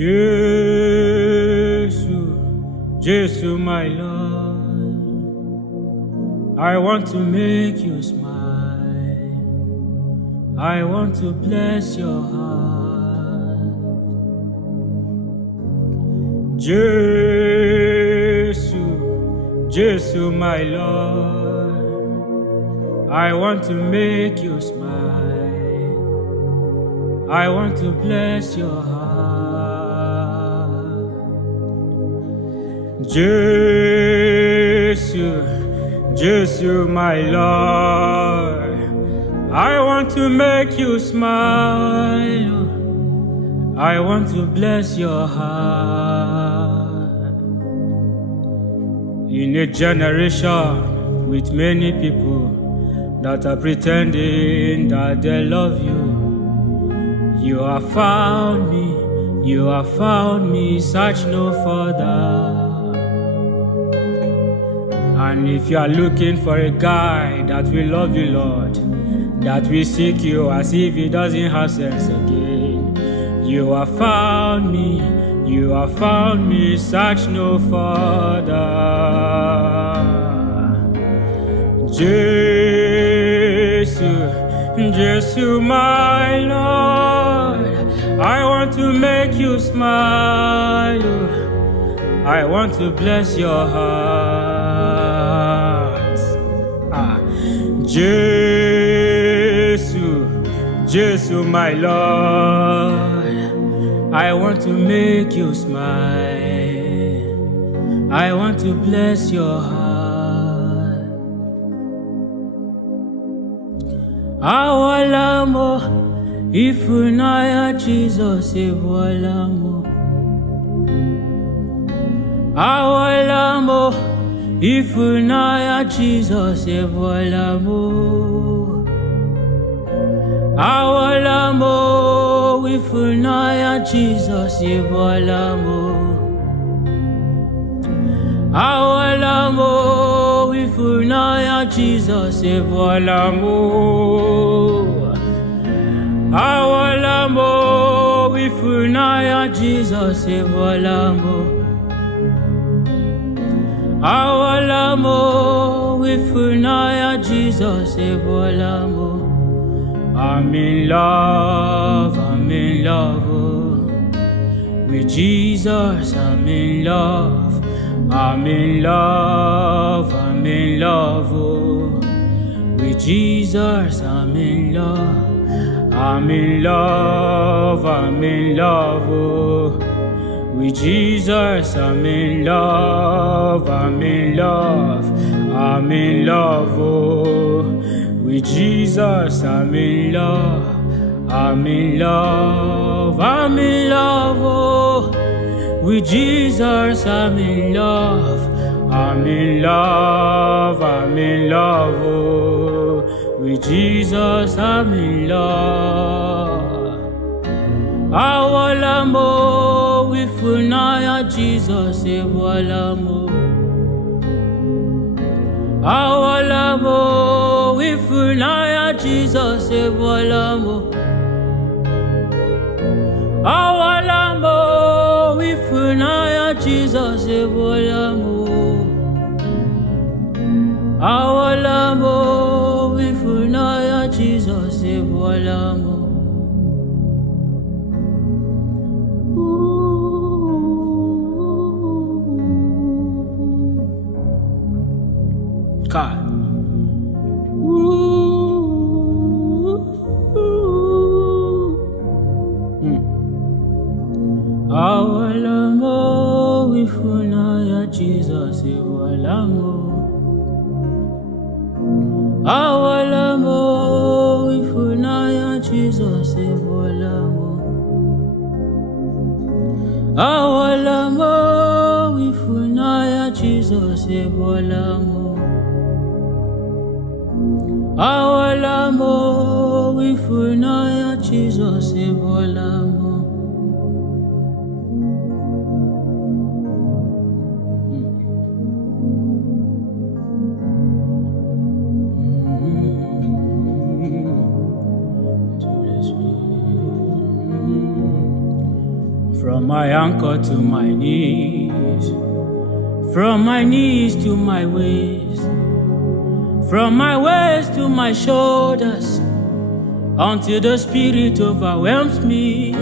Jesus, my Lord, I want to make you smile. I want to bless your heart. Jesus, my Lord, I want to make you smile. I want to bless your heart. Jesus, my Lord, I want to make you smile. I want to bless your heart. In a generation with many people that are pretending that they love you, you have found me, search no further. And if you are looking for a guy that will love you, Lord, that will seek you as if he doesn't have sense again, you have found me, search no further. Jesus, my Lord, I want to make you smile. I want to bless your heart. Jesus, my Lord, I want to make you smile. I want to bless your heart. Awalamo, ifunaya Jesus ewalamo. Awalamo, ifunaya Jesus ewalamo. Awalamo, ifunaya Jesus ewalamo. Awalamo, ifunaya Jesus ewalamo. Awalamo, ifunaya Jesus ewalamo. Awalamo, ifunaya Jesus ewalamo. I'm in love, oh. With Jesus, I'm in love, oh. With Jesus, I'm in love, oh. With Jesus, I'm in love, oh. With Jesus, I'm in love, oh. With Jesus, I'm in love, oh. With Jesus, I'm in love. Awalamo, ifunaya Jesus ewalamo. Awalamo, ifunaya Jesus ewalamo. Awalamo, ifunaya Jesus ewalamo. Awalamo, ifunaya Jesus ewalamo. God. Awalamo, ifunaya Jesus ewalamo. Awalamo, ifunaya Jesus ewalamo. Awalamo, ifunaya Jesus ewalamo. Awalamo, ifunaya Jesus ewalamo. From my anchor to my knees, from my knees to my waist, from my waist to my shoulders, until the Spirit overwhelms me.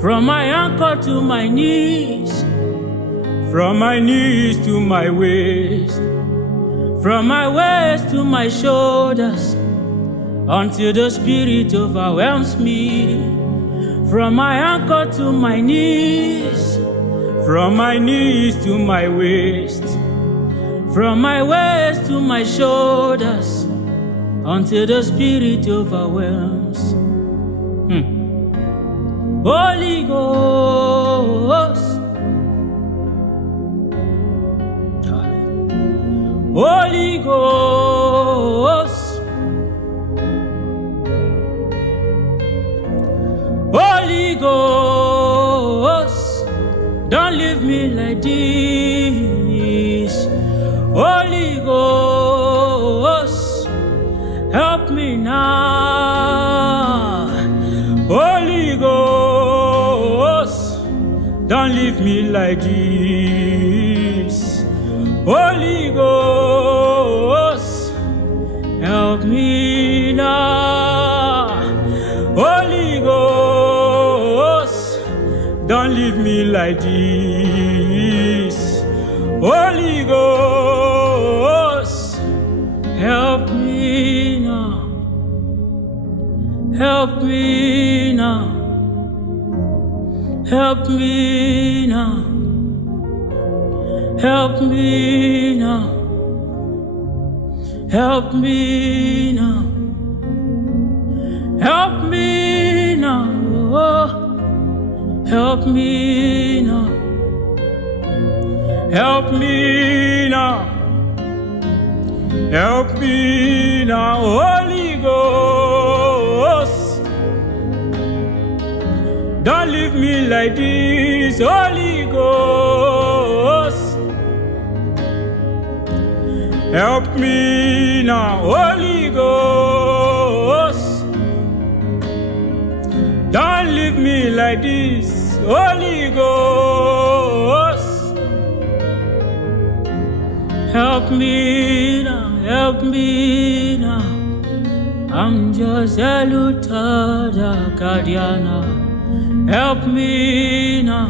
From my anchor to my knees, from my knees to my waist, from my waist to my shoulders, until the Spirit overwhelms me. From my anchor to my knees, from my knees to my waist, from my waist to my shoulders, until the Spirit overwhelms. Holy Ghost, Holy Ghost, Holy Ghost, don't leave me like this. Holy Ghost, help me now. Holy Ghost, don't leave me like this. Holy Ghost, help me now. Holy Ghost, don't leave me like this. Holy Ghost, help me now. Help me now. Help me now. Help me now. Help me now. Help me now. Help me now. Help me now. Help me now. Holy Ghost, don't leave me like this. Holy Ghost, help me now. Holy Ghost, don't leave me like this. Holy Ghost, help me now. Help me now. I'm just a lutada Kadiana. Help me now.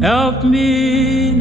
Help me